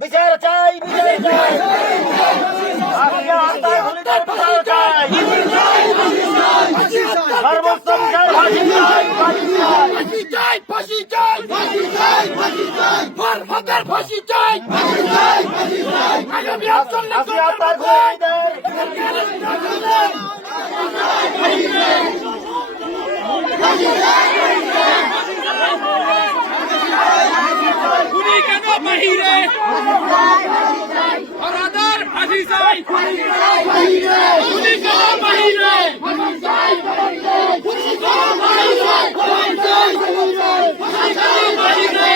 বিচার চাই, বিচার চাই, আজকে হত্যার খুনিদের বিচার চাই, সর্বোচ্চ বিচার ফাঁসি চাই, ফাঁসি চাই, ফাঁসি চাই, ফাঁসি চাই, ফাঁসি চাই, ফাঁসি চাই, ফারহাদের ফাঁসি চাই, ফাঁসি চাই, ফাঁসি চাই, আগামী 48 আজকে হত্যার খুনিদের খুনি কেন বাহিরে? ফারহাদের ফাঁসি চাই, খুনি কেন বাহিরে? খুনি কেন বাহিরে? খুনি চাই, খুনি কেন বাহিরে? খুনি চাই, খুনি চাই, খুনি কেন বাহিরে?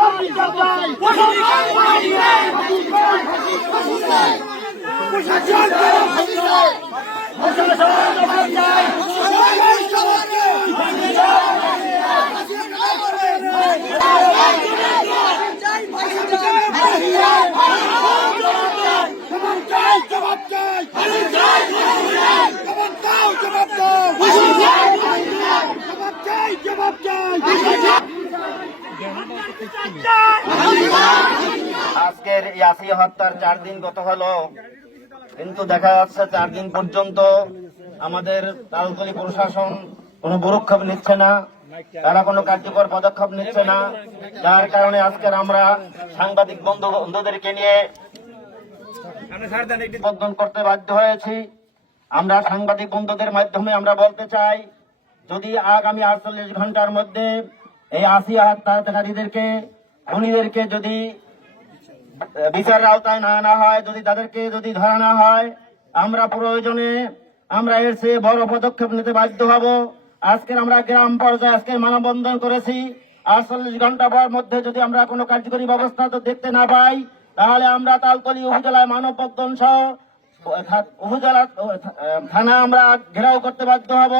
খুনি কেন বাহিরে? খুনি কেন বাহিরে? আজকের ইয়াসি হত্যার 4 দিন গত হলো, কিন্তু দেখা যাচ্ছে 4 দিন পর্যন্ত আমাদের তালতলী প্রশাসন কোনো পদক্ষেপ নিচ্ছে না, তারা কোনো কার্যকর পদক্ষেপ নিচ্ছে না। যার কারণে আজকের আমরা সাংবাদিক বন্ধুদেরকে নিয়ে উদ্বোধন করতে বাধ্য হয়েছি। আমরা সাংবাদিক বন্ধুদের মাধ্যমে আমরা বলতে চাই, যদি আগামী 48 ঘন্টার মধ্যে এই আসিয়া হত্যাকারীদেরকে, খুনিদেরকে যদি বিচারের আওতায় না আনা হয়, যদি তাদেরকে যদি ধরা না হয়, আমরা প্রয়োজনে আমরা এর চেয়ে বড় পদক্ষেপ নিতে বাধ্য হব। আজকের আমরা গ্রাম পর্যায়ে আজকে মানববন্ধন করেছি। 48 ঘন্টার মধ্যে যদি আমরা কোনো কার্যকরী ব্যবস্থা তো দেখতে না পাই, তাহলে আমরা তালতলী উপজেলায় মানববন্ধন সহ উপজেলা থানা আমরা ঘেরাও করতে বাধ্য হব।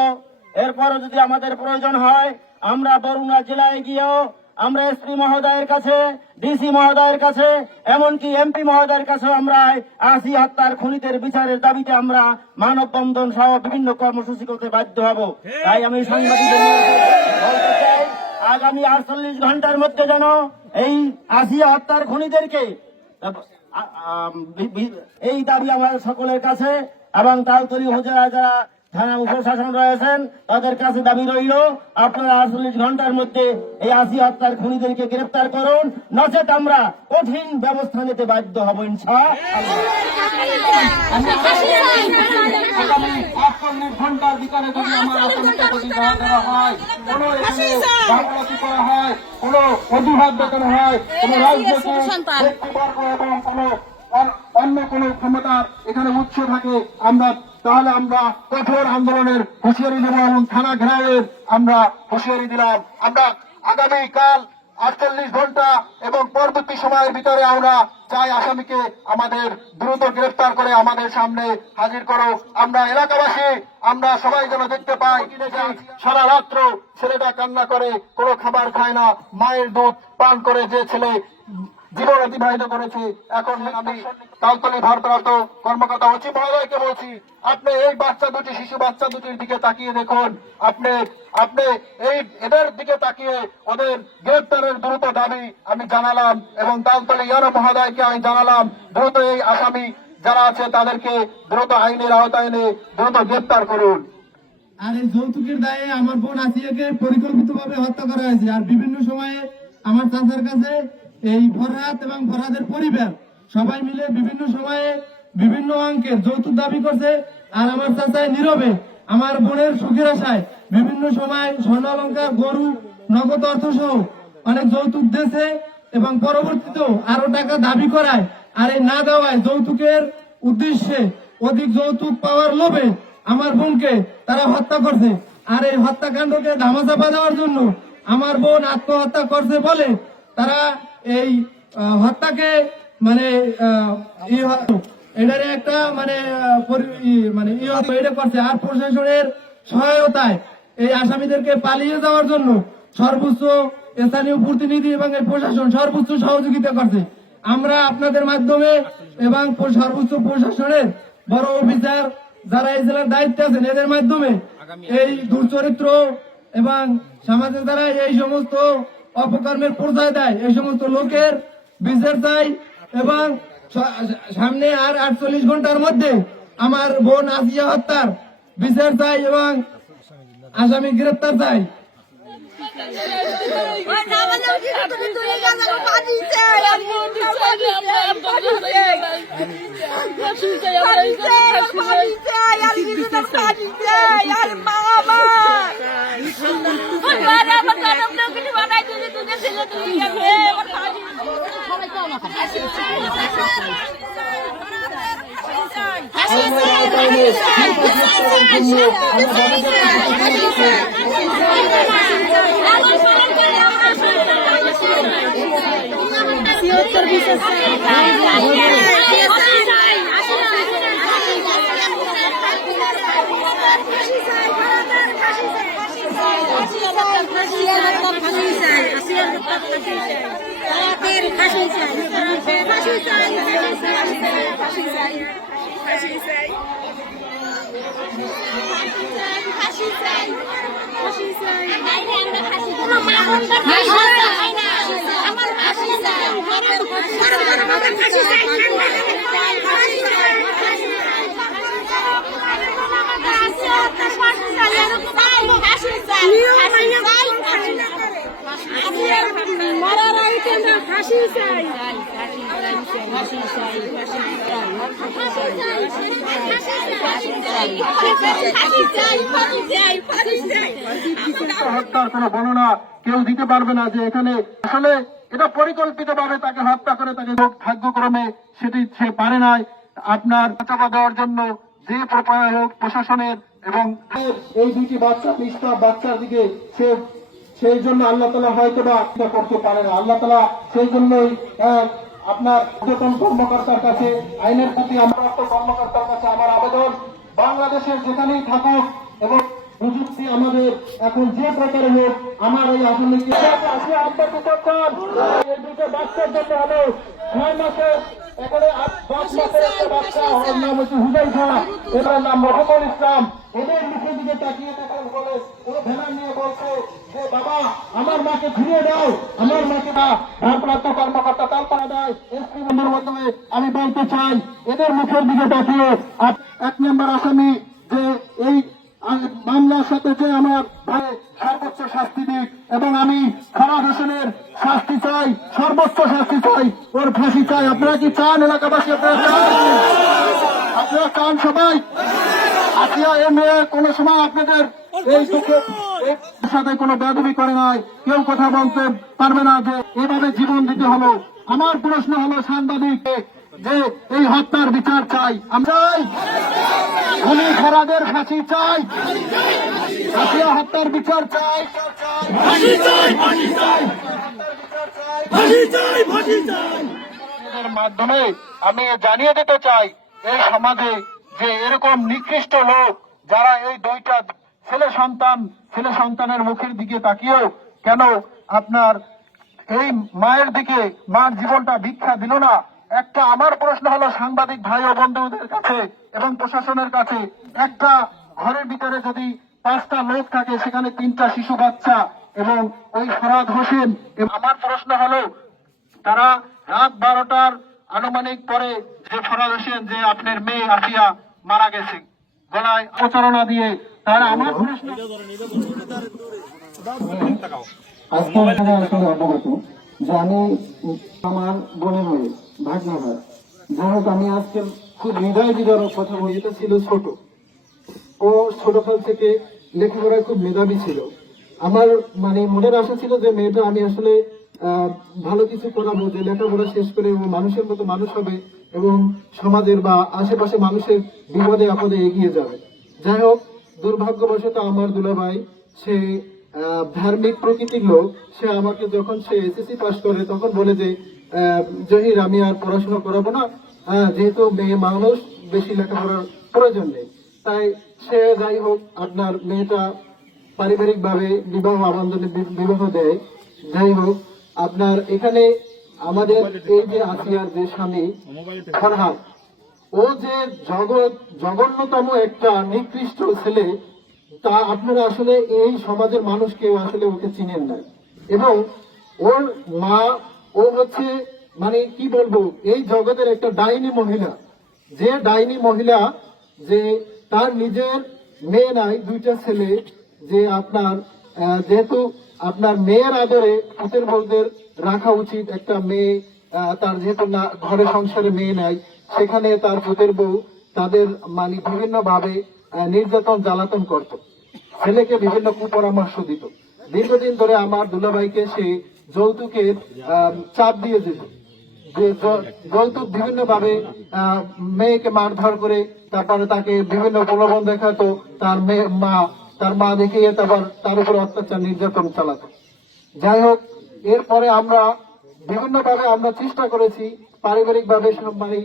এরপরও যদি আমাদের প্রয়োজন হয়, আমরা বরুণা জেলায় গিয়েও আমরা এসপি মহোদয়ের কাছে, ডিসি মহোদয়ের কাছে, এমনকি এমপি মহোদয়ের কাছে আমরা আসি হত্যার খুনিদের বিচারের দাবিতে আমরা মানববন্ধন সহ বিভিন্ন কর্মসূচি করতে বাধ্য হব। তাই আমি সাংবাদিকদের বলতে চাই, আগামী 48 ঘন্টার মধ্যে যেন এই আসিয়া হত্যার খুনিদেরকে, এই দাবি আমার সকলের কাছে এবং তালতলী উপজেলা যারা থানা প্রশাসন রয়েছেন তাদের কাছে দাবি রইল, আপনারা 48 ঘন্টার মধ্যে এই আসিয়া হত্যার খুনিদেরকে গ্রেফতার করুন, নচেত আমরা কঠিন ব্যবস্থা নিতে বাধ্য হব ইনশাআল্লাহ। আগামী 48 ঘন্টার ভিতরে যদি আমার আপনাকে যদি না দেওয়া হয়, কোনো গাফলতি করা হয়, কোনো অজুহাত দেখানো হয়, কোনো রাজনৈতিক ব্যক্তিবর্গ এবং কোনো অন্য কোনো ক্ষমতার এখানে উৎস থাকে, তাহলে আমরা কঠোর আন্দোলনের হুঁশিয়ারি দেব এবং থানা ঘেরাওয়ের আমরা হুঁশিয়ারি দিলাম। আমরা আগামীকাল 48 ঘন্টা এবং পরবর্তী সময়ের ভিতরে আমরা চাই আসামিকে আমাদের দ্রুত গ্রেফতার করে আমাদের সামনে হাজির করো। আমরা এলাকাবাসী আমরা সবাই যেন দেখতে পাই, সারা রাত্র ছেলেটা কান্না করে, কোনো খাবার খায় না, মায়ের দুধ পান করে যে ছেলে জীবন অতিবাহিত করেছে। এখন আমি তালতলী ভারপ্রাপ্ত কর্মকর্তা ওসি মহোদয়কে বলছি, আপনি এই শিশু বাচ্চা দুটির দিকে তাকিয়ে দেখুন, আপনি এদের দিকে তাকিয়ে ওদের গ্রেফতারের দ্রুত দাবি আমি জানালাম এবং তালতলী ইয়ানো মহোদয়কে আমি জানালাম, দ্রুত এই আসামি যারা আছে তাদেরকে দ্রুত আইনের আওতায় এনে দ্রুত গ্রেফতার করুন। আর এই যৌতুকের দায়ে আমার বোন আসিয়াকে পরিকল্পিতভাবে হত্যা করা হয়েছে। আর বিভিন্ন সময়ে আমার চাচার কাছে এই ফরহাদ এবং ফরহাদের পরিবার সবাই মিলে বিভিন্ন সময়ে বিভিন্ন অঙ্কের যৌতুক দাবি করছে। আর আমার চাচায় নীরবে আমার বোনের সুখের আশায় বিভিন্ন সময় স্বর্ণ অলংকার, গরু, নগদ অর্থ সহ অনেক যৌতুক দিয়েছে এবং পরবর্তীতেও আরো টাকা দাবি করায় আর এই না দেওয়ায় যৌতুকের উদ্দেশ্যে অধিক যৌতুক পাওয়ার লোভে আমার বোনকে তারা হত্যা করছে। আর এই হত্যাকাণ্ডকে ধামাচাপা দেওয়ার জন্য আমার বোন আত্মহত্যা করছে বলে তারা এই হত্যাকে মানে এটারে একটা এটা করছে। আর প্রশাসনের সহায়তায় এই আসামিদেরকে পালিয়ে যাওয়ার জন্য সর্বোচ্চ স্থানীয় প্রতিনিধি এবং এই প্রশাসন সর্বোচ্চ সহযোগিতা করছে। আমরা আপনাদের মাধ্যমে এবং সর্বোচ্চ প্রশাসনের বড় অফিসার যারা এই জেলার দায়িত্বে আছেন এদের মাধ্যমে এই দুর্চরিত্র এবং সমাজের দ্বারা এই সমস্ত অপকর্মের পর্যায়ে দেয়, এই সমস্ত লোকের বিচার চাই এবং সামনে আর 48 ঘন্টার মধ্যে আমার বোন আসিয়া হত্যার বিচার চাই এবং আসামি গ্রেপ্তার চাই। হত্যার কোনো বর্ণনা কেউ দিতে পারবে না যে এখানে আসলে এটা পরিকল্পিতভাবে তাকে হত্যা করে তাকে ভাগ্যক্রমে সেটি সে পারে নাই। আপনার চাপা দেওয়ার জন্য যে প্রপায় হোক প্রশাসনের এবং এই দুটি বাচ্চা নিষ্পাপ বাচ্চার দিকে সেই জন্য আল্লাহ তাআলা হয়তো বা করতে পারে না। আল্লাহ তাআলা সেই জন্যই আপনার ঊর্ধ্বতন কর্মকর্তার কাছে, আইনের প্রতি আমরা কর্মকর্তার কাছে আমার আবেদন, বাংলাদেশের যেখানেই থাকুক এবং প্রযুক্তি আমাদের এখন যে প্রকারে হোক, আমার এই আসামিকে এই দুটো বাচ্চার জন্য হলো 6 মাসের এখানে 10 মাসের একটা বাচ্চা, ওর নাম হচ্ছে হুজাইফা, এটার নাম রহমতুল ইসলাম। এদের মুখের দিকে তাকিয়ে দেখেন বলে ও ভেলা নিয়ে বলছে যে বাবা আমার মাকে ফিরিয়ে দাও, আমার মাকে না। ভারপ্রাপ্ত কর্মকর্তা তালপাড়া দেয় এসপি মেম্বার মাধ্যমে আমি বলতে চাই এদের মুখের দিকে তাকিয়ে 1 নম্বর আসামি যে এই মামলার সাথে যে আমার ভাই সর্বোচ্চ শাস্তি দিক এবং আমি ফরহাদ হোসেনের শাস্তি চাই, সর্বোচ্চ শাস্তি চাই, ওর ফাঁসি চাই। আপনারা কি চান এলাকাবাসী? আপনারা চান সবাই? আসিয়া এ মেয়ে কোন সময় আপনাদের এই দুঃখের সাথে কোনো বেয়াদবি করে নাই, কেউ কথা বলতে পারবে না যে এভাবে জীবন দিতে হলো। আমার প্রশ্ন হলো সাংবাদিক যে এই হত্যার বিচার চাই আমরা, খুনি ফরহাদের ফাঁসি চাই, আসিয়া হত্যার বিচার চাই, মাধ্যমে আমি জানিয়ে দিতে চাই এই সমাজে যে এরকম নিকৃষ্ট লোক যারা এই দুইটা ছেলে সন্তানের মুখের দিকে তাকিয়েও কেন আপনার এই মায়ের দিকে মার জীবনটা ভিক্ষা দিল না। একটা আমার প্রশ্ন হলো সাংবাদিক ভাই ও বন্ধুদের কাছে এবং প্রশাসনের কাছে, একটা ঘরের ভিতরে যদি 5টা লোক থাকে সেখানে 3টা শিশু বাচ্চা এবং ওই ফরহাদ হোসেন, আমার প্রশ্ন হলো তারা রাত 12টার আনুমানিক পরে যে ফরহাদ হোসেন যে আপনার মেয়ে আসিয়া মারা গেছে গলায় প্রচারণা দিয়ে, তারা আমার প্রশ্ন আজকে আসলে অবগত যে আমি আমার বোনের হয়ে ভাগ্নে হয়, যাই হোক আমি আজকে খুব হৃদয় বিদারক কথা বলি। এটা ছিল ছোট, ও ছোটকাল থেকে লেখাপড়ায় খুব মেধাবী ছিল। আমার মানে মনের আশা ছিল যে মেয়েটা আমি আসলে ভালো কিছু করাবো, যে লেখাপড়া শেষ করে ও মানুষের মতো মানুষ হবে এবং সমাজের বা আশেপাশে মানুষের বিপদে আপদে এগিয়ে যাবে। যাই হোক দুর্ভাগ্যবশত আমার দুলাভাই সে ধার্মিক প্রকৃতির লোক, সে আমাকে যখন সে এসএসসি পাস করে তখন বলে যে জহির আমি আর পড়াশোনা করাবো না, যেহেতু মেয়ে মানুষ বেশি লেখাপড়ার প্রয়োজন নেই। তাই সে যাই হোক আপনার মেয়েটা পারিবারিক ভাবে বিবাহ আবন্ধনে বিবাহ দেয়। যাই হোক আপনার এখানে আমাদের এই যে আসিয়ার যে স্বামী ফরহাদ, ও যে জঘন্যতম একটা নিকৃষ্ট ছেলে, তা আপনারা আসলে এই সমাজের মানুষ কেউ আসলে ওকে চিনেন না। এবং ও ওর মা, ও হচ্ছে মানে কি বলবো, এই জগতের একটা ডাইনি মহিলা, যে ডাইনি মহিলা যে তার নিজের মেয়ে নাই, দুইটা ছেলে, যে আপনার যেহেতু আপনার মেয়ের আদরে পুতের বউদের রাখা উচিত, একটা মেয়ে তার যেহেতু না ঘরে সংসারে মেয়ে নাই, সেখানে তার পুতের বউ তাদের মানে বিভিন্ন ভাবে নির্যাতন জ্বালাতন করত, ছেলেকে বিভিন্ন কুপরামর্শ দিত। দীর্ঘদিন ধরে আমার দুলাভাইকে সে যৌতুকের চাপ দিয়ে যেত, যে যৌতুক বিভিন্ন ভাবে মেয়েকে মারধর করে, তারপরে তাকে বিভিন্ন প্রলোভন দেখাতো, তার মা দেখিয়ে তারপর তার উপর অত্যাচার নির্যাতন চালাতো। যাই হোক, এরপরে আমরা বিভিন্ন ভাবে আমরা চেষ্টা করেছি পারিবারিক ভাবে মানে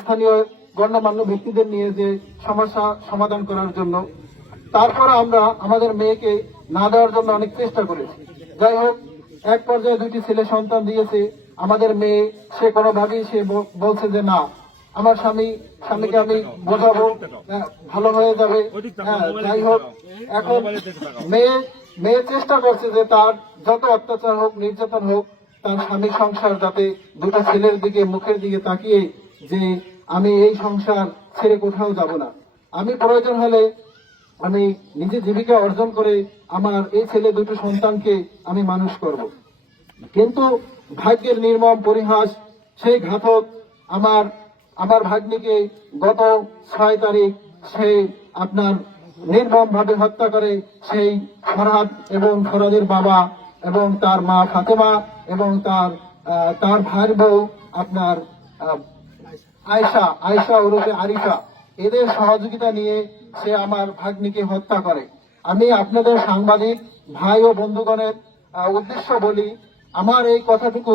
স্থানীয় গণ্যমান্য ব্যক্তিদের নিয়ে যে সমস্যা সমাধান করার জন্য। তারপরে আমরা আমাদের মেয়েকে না দেওয়ার জন্য অনেক চেষ্টা করেছি। যাই হোক, এক পর্যায়ে 2টি ছেলে সন্তান দিয়েছে আমাদের মেয়ে। সে কোনোভাবেই সে বলছে যে না, আমার স্বামীকে আমি বোঝাবো, ভালো হয়ে যাবে। যাই হোক, এখন মেয়ে চেষ্টা করছে যে তার যত অত্যাচার হোক, নির্যাতন হোক, তার স্বামীর সংসার যাতে 2টা ছেলের দিকে মুখের দিকে তাকিয়ে যে আমি এই সংসার ছেড়ে কোথাও যাব না, আমি প্রয়োজন হলে আমি নিজে জীবিকা অর্জন করে আমার এই ছেলে 2টো সন্তানকে আমি মানুষ করব। কিন্তু ভাগ্যের নির্মম পরিহাস, সেই ঘাতক আমার ভাগ্নিকে গত 6 তারিখ সে আপনার নির্মম ভাবে হত্যা করে। সেই ফরহাদ এবং ফরহাদের বাবা এবং তার মা ফাতেমা এবং তার ভাইয়ের বউ আপনার আয়েশা ওরফে আরিফা, এদের সহযোগিতা নিয়ে সে আমার ভাগ্নিকে হত্যা করে। আমি আপনাদের সাংবাদিক ভাই ও বন্ধুগণের উদ্দেশ্য বলি, আমার এই কথাটুকু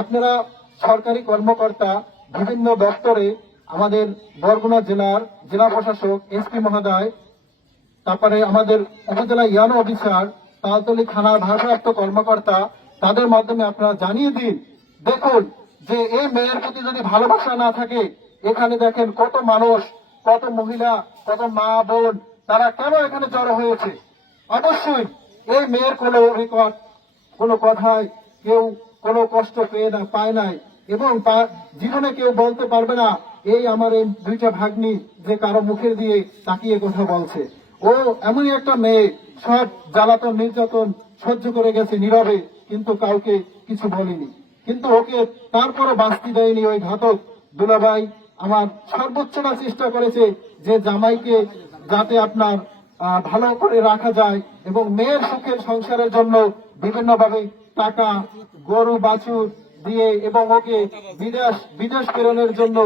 আপনারা সরকারি কর্মকর্তা, বিভিন্ন দপ্তরে আমাদের বরগুনা জেলার জেলা প্রশাসক এসপি মহোদয়, তারপরে আমাদের উপজেলা ইয়ানো অফিসার, তালতলী থানার ভারপ্রাপ্ত কর্মকর্তা, তাদের মাধ্যমে আপনারা জানিয়ে দিন। দেখুন যে এই মেয়ের প্রতি যদি ভালোবাসা না থাকে, এখানে দেখেন কত মানুষ, কত মহিলা, কত মা বোন, তারা কেন এখানে জড়ো হয়েছে। অবশ্যই এই মেয়ের কোনো রেকর্ড, কোনো কথায় কেউ কোনো কষ্ট পায় নাই, এবং তার জীবনে কেউ বলতে পারবে না এই আমার এই 2টা ভাগ্নি যে কারো মুখের দিয়ে তাকিয়ে কথা বলছে। ও এমনই একটা মেয়ে, সব জ্বালাতন নির্যাতন সহ্য করে গেছে নীরবে, কিন্তু কাউকে কিছু বলেনি। কিন্তু ওকে তারপরে বাঁচতে দেয়নি ওই ঘাতক দুলাভাই। আমার সর্বোচ্চটা চেষ্টা করেছে যে জামাইকে যাতে আপনার ভালো করে রাখা যায়, এবং মেয়ের সুখের সংসারের জন্য বিভিন্ন ভাবে টাকা, গরু বাছুর দিয়ে, এবং ওকে বিদেশ প্রেরণের জন্য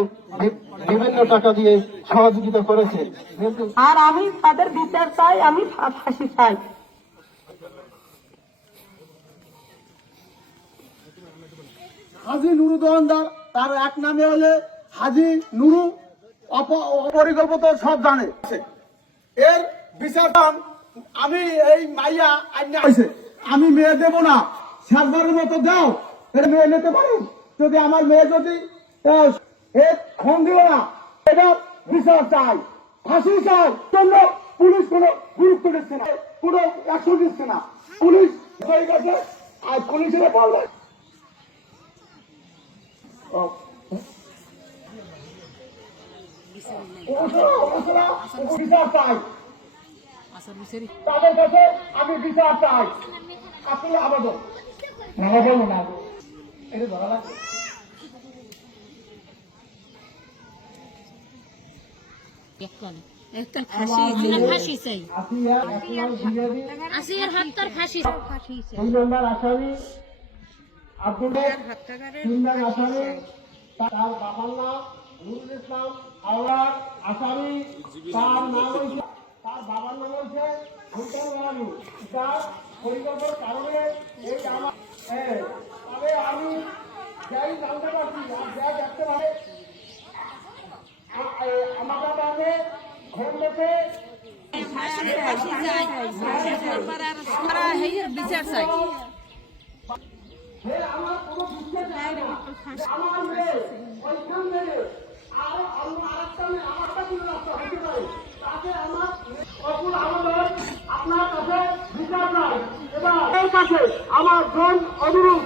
বিভিন্ন টাকা দিয়ে সহযোগিতা করেছে। কিন্তু আর আমি তাদের বিচার চাই, আমি ফাঁসি চাই। হাজি নুরু দোকানদার, তার এক নামে হলে হাজি নুরু, অপরিকল্পিত সব জানে। এর বিচার আমি এই মাইয়া আইনা হয়েছে, আমি মেয়ে দেব না, শেষবারের মতো দাও, এটা মেয়ে নিতে পারো। যদি আমার মেয়ে যদি ফোন দিল না, এটা বিচার চাই, ফাঁসি চাই। জন্য পুলিশ কোনো গুরুত্ব দিচ্ছে না, কোনো অ্যাকশন দিচ্ছে না। পুলিশ হয়ে গেছে, আর পুলিশের ভালো বিচার চাই, তাদের কাছে আমি বিচার চাই। আপনি আবেদন না, এটা ধরা লাগবে। ফাঁসি চাই, আসিয়ার হত্যার ফাঁসি। 2 নম্বর আসামি আব্দুলের, 3 নম্বর আসামি তার বাবার নাম নুরুল ইসলাম আওলাদ, আসামি তার নাম হয়েছে, তার বাবার নাম হয়েছে হুলকান রানী। তার পরিকল্পনার কারণে এই আমার তবে আমি যাই জানতে পারছি, আর যা দেখতে পারে আমাদের বাদে ঘর লোকে বিচার চাই। আমার কোনো বিশ্বাস আমার মেয়ে ওইখান থেকে আরো আরেকটা মেয়ে আমারটা কোনো রাস্তা হতে পারে, তাতে আমার অকুল আমাদের আপনার কাছে বিচার নাই। এবার কাছে আমার জন অনুরোধ